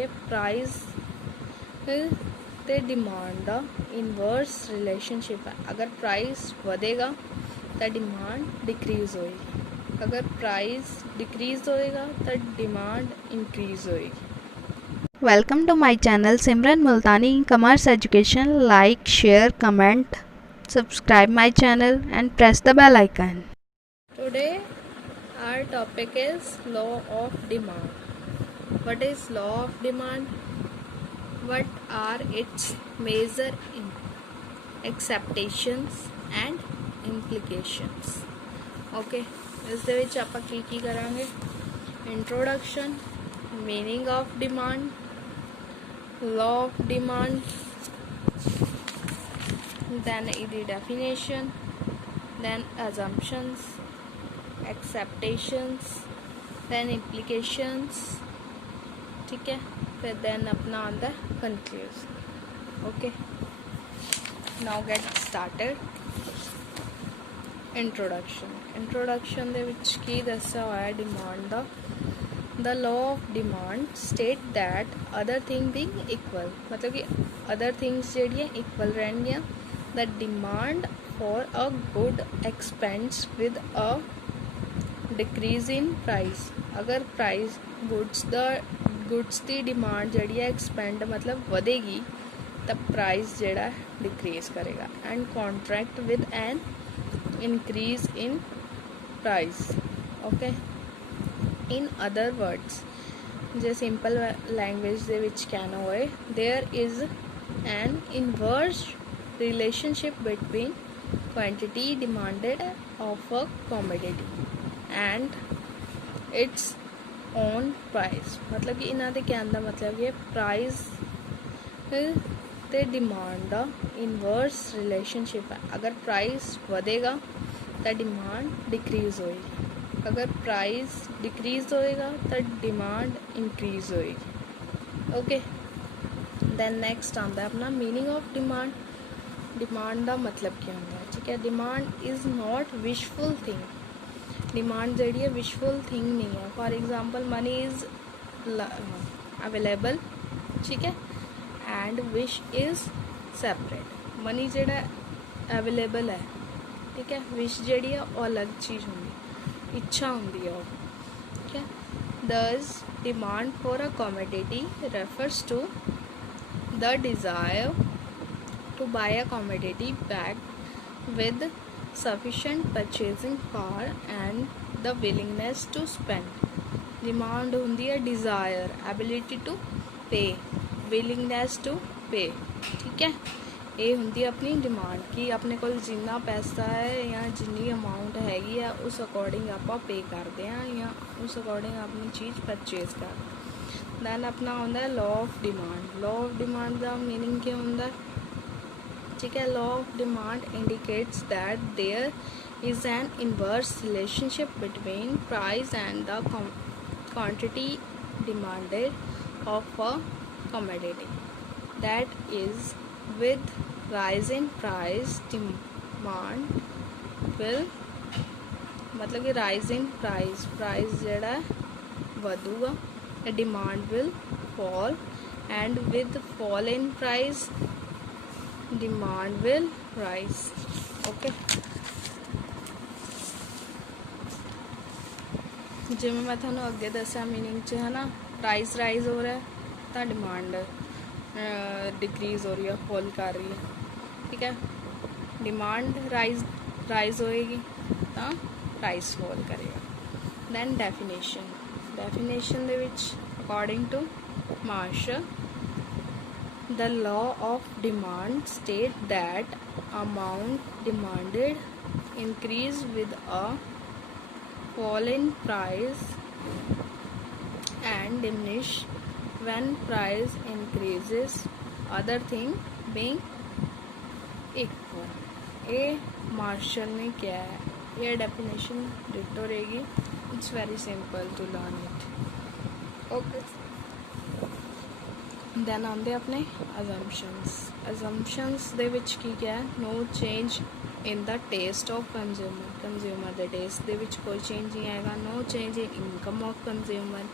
Price ते demand दा inverse relationship है। अगर प्राइस वधेगा तो डिमांड डिक्रीज होएगी, अगर प्राइस डिक्रीज होएगा तो डिमांड इंक्रीज होएगी। Welcome to my channel Simran Multani Commerce Education. Like, share, comment, subscribe my channel and press the bell icon. Today our topic is law of demand. What is law of demand? What are its major acceptations and implications? Okay, ਇਸ ਦੇ ਵਿੱਚ ਆਪਾਂ ਕੀ ਕਰਾਂਗੇ? Introduction, meaning of demand, law of demand, then the definition, then assumptions, acceptations, then implications, ठीक है, फिर then अपना आंदा conclusion. Okay, now get started. Introduction ਦੇ ਵਿੱਚ ਕੀ ਦੱਸਿਆ ਹੋਇਆ demand the? The law of demand state that other thing being equal, मतलब कि other things ਜਿਹੜੀਆਂ equal ਰਹਿਣਗੀਆਂ, the demand for a good expands with a decrease in price. अगर price goods ਦੀ demand ਜਿਹੜੀ ਹੈ expand मतलब ਵਧੇਗੀ ਤਾਂ price ਜਿਹੜਾ decrease ਕਰੇਗਾ and contract with an increase in price. Okay, in other words, ਜੇ simple language ਦੇ ਵਿੱਚ ਕਹਿਣਾ ਹੋਏ, there is an inverse relationship between quantity demanded of a commodity and its own price. मतलब कि ਇਹਨਾਂ ਦੇ ਕਹਿਣ ਦਾ ਮਤਲਬ ਇਹ ਪ੍ਰਾਈਸ ਤੇ ਡਿਮਾਂਡ ਦਾ ਇਨਵਰਸ ਰਿਲੇਸ਼ਨਸ਼ਿਪ ਹੈ। ਅਗਰ ਪ੍ਰਾਈਸ ਵਧੇਗਾ ਤਾਂ ਡਿਮਾਂਡ ਡਿਕਰੀਜ਼ ਹੋਏਗੀ, अगर प्राइस डिक्रीज होएगा तो डिमांड इंक्रीज होएगी। ओके, दैन नेक्स्ट आता है अपना मीनिंग ऑफ डिमांड। डिमांड का मतलब क्या होता है? ठीक है, demand is not wishful thing. Demand जी है विशफुल थिंग नहीं है। For example money is available, ठीक है, and wish is separate. Money जोड़ा अवेलेबल है, ठीक है, विश जी है वो अलग चीज़ होंगी, इच्छा होंगी है, ठीक है। Thus demand for a commodity refers to the desire to buy a commodity backed with sufficient purchasing power and the willingness to spend. Demand होंगी है desire, ability to pay, willingness to pay, ठीक है। ਇਹ ਹੁੰਦੀ ਆਪਣੀ demand ਕਿ ਆਪਣੇ ਕੋਲ ਜਿੰਨਾ ਪੈਸਾ ਹੈ ਜਾਂ ਜਿੰਨੀ ਅਮਾਊਂਟ ਹੈਗੀ ਆ ਉਸ ਅਕੋਰਡਿੰਗ ਆਪਾਂ ਪੇ ਕਰਦੇ ਹਾਂ ਜਾਂ ਉਸ ਅਕੋਰਡਿੰਗ ਆਪਣੀ ਚੀਜ਼ ਪਰਚੇਜ਼ ਕਰਦੇ। ਦੈਨ ਆਪਣਾ ਹੁੰਦਾ law of demand. Law of demand ਦਾ ਮੀਨਿੰਗ ਕੀ ਹੁੰਦਾ? ਠੀਕ ਹੈ, law of demand indicates that there is an inverse relationship between price and the quantity demanded of a commodity, that is with rise in price demand will, मतलब कि rise in price ਜਿਹੜਾ ਵਧੂਗਾ, demand will fall, and with fall in price demand will rise. Okay, ਜਿਵੇਂ ਮੈਂ ਤੁਹਾਨੂੰ ਅੱਗੇ ਦੱਸਿਆ meaning 'ਚ ਹੈ ਨਾ, ਪ੍ਰਾਈਸ ਰਾਈਜ਼ ਹੋ ਰਿਹਾ ਤਾਂ ਡਿਮਾਂਡ डिक्रीज़ हो रही है, फॉल कर रही है, ठीक है। डिमांड राइज होएगी तो प्राइस फॉल करेगा। दैन डेफिनेशन दे विच according to Marshall, the law of demand state that amount demanded increase with a fall in price and diminish when price increases, other thing being equal. ये Marshall ने क्या है, ये definition ditto रहेगी। It's very simple to learn it. Okay, then आते अपने assumptions दे विच की क्या है? No change in the taste of consumer दे टेस्ट दे विच कोई चेंज नहीं आएगा। No change in income of consumer,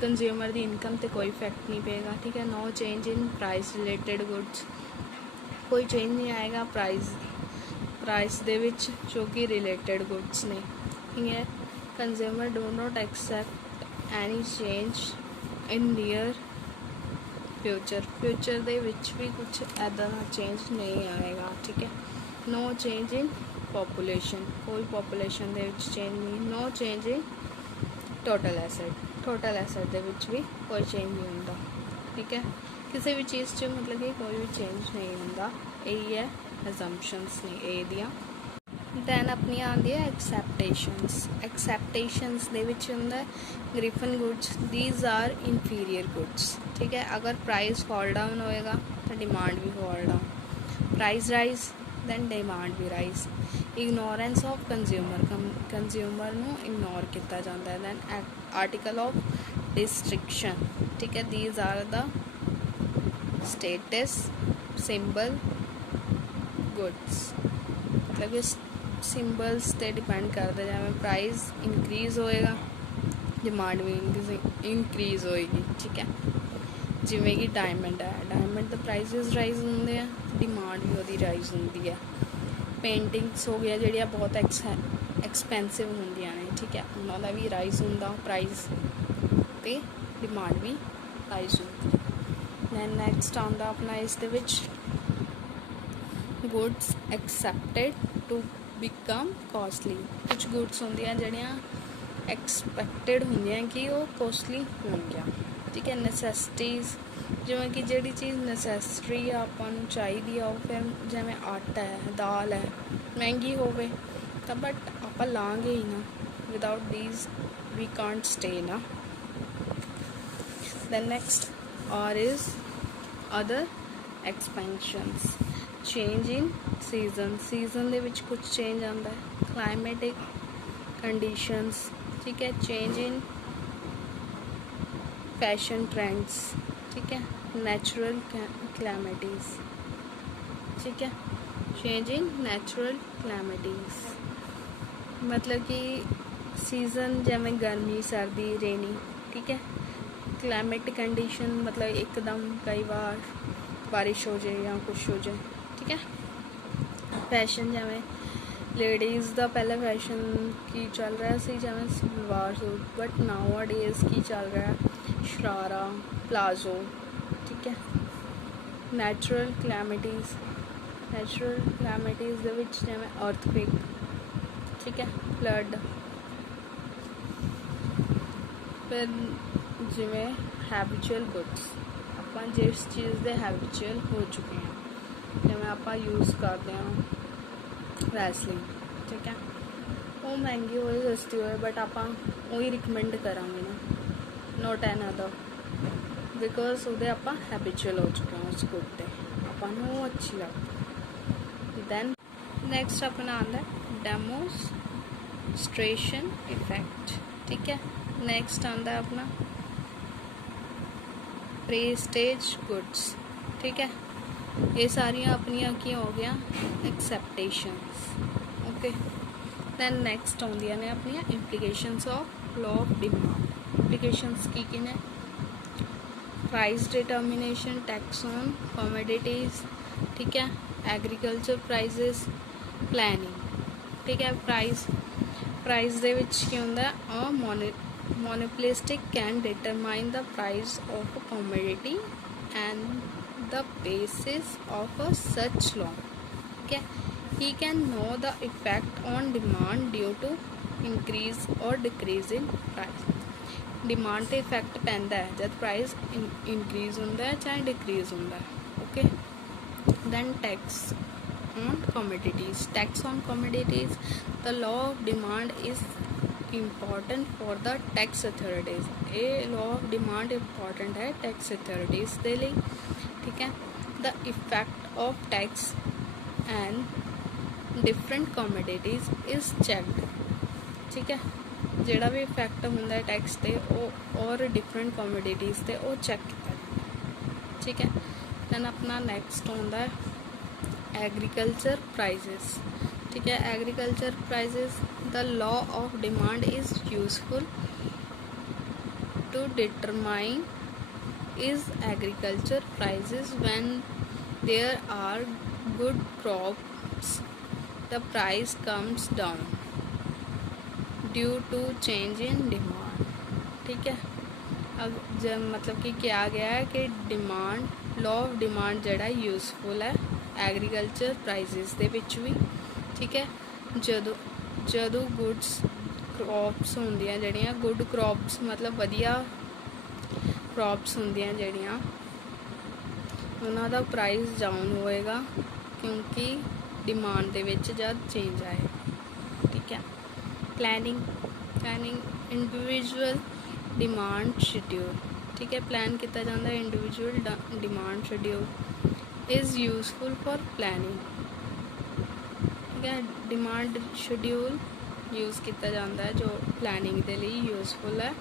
consumer दी इनकम ते कोई इफेक्ट नहीं पेगा, ठीक है। No change in price related goods, कोई चेंज नहीं आएगा प्राइस दे विच जो कि रिलेटेड गुड्स ने, ठीक है। Consumer do not expect any change in near future दे विच भी कुछ ऐदा दा चेंज नहीं आएगा, ठीक है। नो चेंज इन पॉपूलेशन, कोई पॉपूलेशन दे विच चेंज नहीं। No change in total asset दे विच भी कोई चेंज नहीं होंदा, ठीक है। किसी भी चीज़ च मतलब कि कोई भी चेंज नहीं होंदा, यही है असम्पशनस ने ए दियां। दैन अपनी आंदी है एक्सैप्टेशंस दे विच हुंदा Giffen goods, these are inferior goods, ठीक है। अगर प्राइस फॉल डाउन होएगा तो डिमांड भी fall down, price rise then demand भी राइज। इग्नोरेंस ऑफ कंज्यूमर नूं इग्नोर किया जाता है। दैन आर्टिकल ऑफ डिस्ट्रिक्शन, ठीक है। These are the status symbol goods, मतलब कि सिंबल्स ते डिपेंड करते, जिवें प्राइस इंक्रीज होएगा डिमांड भी इंक्रीज होएगी, ठीक है। जिवें कि डायमंड है, डायमंड के प्राइसिस राइज होंदे हैं, डिमांड भी वही राइज होंदी है। पेंटिंग्स हो गया जिहड़ियां बहुत एक्सपेंसिव होंदियां ने, ठीक है, उन्हां दा भी राइज होंदा प्राइस ते डिमांड भी राइज होंदी। दैन नैक्सट आंदा अपना इस दे विच goods expected to become costly. कुछ गुड्स होंदियां जिहड़ियां एक्सपैक्टेड होंदियां कि वो कॉस्टली होणगियां, ठीक है। नैसेसिटीज़, जिवें कि जिहड़ी चीज़ नैसेसरी आपां नूं चाहीदी आ, फिर जिवें आटा है, दाल है, महंगी होवे तां बट आपां लांगे ही ना, without these we can't stay ना। Then next are is other expectations, change in season दे विच कुछ चेंज आंदा है। क्लाइमेटिक कंडीशंस, ठीक है। चेंज इन फैशन ट्रेंड्स, ठीक है। नेचुरल क्लैमिटीज़, ठीक है। चेंज इन नेचुरल क्लैमिटीज़ मतलब कि सीज़न जिवें गर्मी सर्दी रेनी, ठीक है। क्लाइमेटिक कंडीशन मतलब एकदम कई बार बारिश हो जाए या कुछ हो जाए, ठीक है। फैशन जिवें लेडीज़ का पहले फैशन की चल रहा सी जिवें salwar suit, but now days की चल रहा है शरारा प्लाजो, ठीक है। नैचुरल क्लैमिटीज़ दे विच जिवें अर्थक्वेक, ठीक है, फ्लड। फिर जिवें हैबिचुअल गुड्स, आपां जिस चीज़ दे हैबिचुअल हो चुके हैं, जिवें आपां यूज़ करते हैं वैसलीन, ठीक है, वो महंगी होए सस्ती होए बट आपां वही रिकमेंड करांगे ना, नॉट एन अदर, बिकॉज ਉਹਦੇ ਆਪਾਂ हैबिचुअल हो चुके हैं उस गुड ते, ਆਪਾਂ ਨੂੰ ਉਹ अच्छी लगती। दैन नैक्सट अपना आंदा डेमोस्ट्रेशन इफेक्ट, ठीक है। नैक्सट आंदा अपना प्रेस्टेज गुड्स, ठीक है। ये सारियां अपनियां की हो गया एक्सैप्टेशंस, ओके। दैन नैक्सट आउंदियां ने अपनियां implications of law of demand. Implications की ने price determination, tax on commodities, ठीक है। एग्रीकल्चर प्राइजेस, प्लानिंग, ठीक है। प्राइस दे विच की हुंदा a monopolistic can determine the price of a commodity and the basis of a such law, okay. He can know the effect on demand due to increase or decrease in price. Demand ਤੇ effect ਪੈਂਦਾ ਹੈ जब price increase ਹੁੰਦਾ ਹੈ ਚਾਹੇ decrease ਹੁੰਦਾ ਹੈ, okay. Then tax on commodities, the law of demand is important for the tax authorities. ये law of demand important है tax authorities ਦੇ ਲਈ, ठीक है। The effect of tax and different commodities is checked, ठीक है। जोड़ा भी इफेक्ट होंगे टैक्स से और डिफरेंट कमोडिटीज़ से वो चैक किया जाता, ठीक है। दैन अपना नैक्सट होंदा है एग्रीकल्चर प्राइजेस, ठीक है। Agriculture prices, the law of demand is useful to determine is agriculture prices. When there are good crops, the price comes down due to change in demand. ठीक है, अब जब मतलब कि क्या गया है कि डिमांड लॉ ऑफ डिमांड जड़ा यूजफुल है एग्रीकल्चर प्राइजेस दे विच भी। ठीक है, ਜਦੋਂ गुड्स क्रॉप्स ਹੁੰਦੀਆਂ ਜਿਹੜੀਆਂ गुड क्रॉप्स मतलब ਵਧੀਆ क्रॉप्स ਹੁੰਦੀਆਂ ਜਿਹੜੀਆਂ ਉਹਨਾਂ ਦਾ ਪ੍ਰਾਈਸ ਡਾਊਨ ਹੋਏਗਾ ਕਿਉਂਕਿ ਡਿਮਾਂਡ ਦੇ ਵਿੱਚ ਜਦ ਚੇਂਜ ਆਏ। ਠੀਕ ਹੈ, ਪਲੈਨਿੰਗ ਇੰਡੀਵਿਜੂਅਲ डिमांड शेड्यूल। ठीक है, प्लान किया जाता है individual demand schedule is useful for planning. ठीक है, डिमांड शेड्यूल यूज़ किया जाता है जो प्लानिंग के लिए यूजफुल है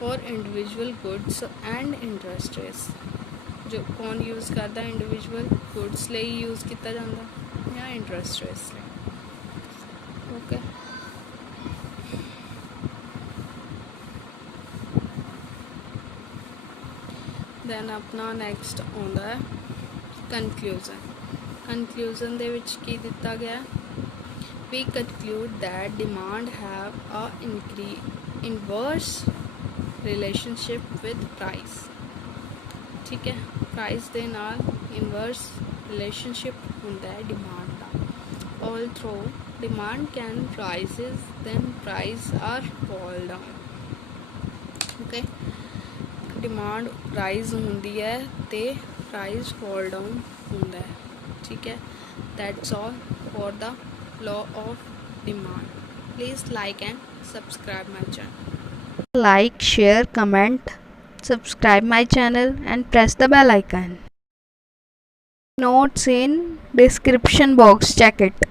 for individual goods and industries. जो कौन यूज़ करता है इंडिविजुअल गुड्स लिए यूज़ किया जाता या इंडस्ट्रीज लिए। ओके, दैन अपना नैक्सट आउंदा है कनक्लूजन दे विच की दिता गया, we conclude that demand have a inverse relationship with price. ठीक है, प्राइस दे नाल इनवर्स रिलेशनशिप हुंदा है डिमांड दा। Although demand can rises then price are fall down. Okay, demand rise होंदी है तो प्राइस फॉल डाउन होंदा है। ठीक है, that's all for the law of demand. Please like and subscribe my channel. Like, share, comment, subscribe my channel and press the bell icon. Notes in description box, check it.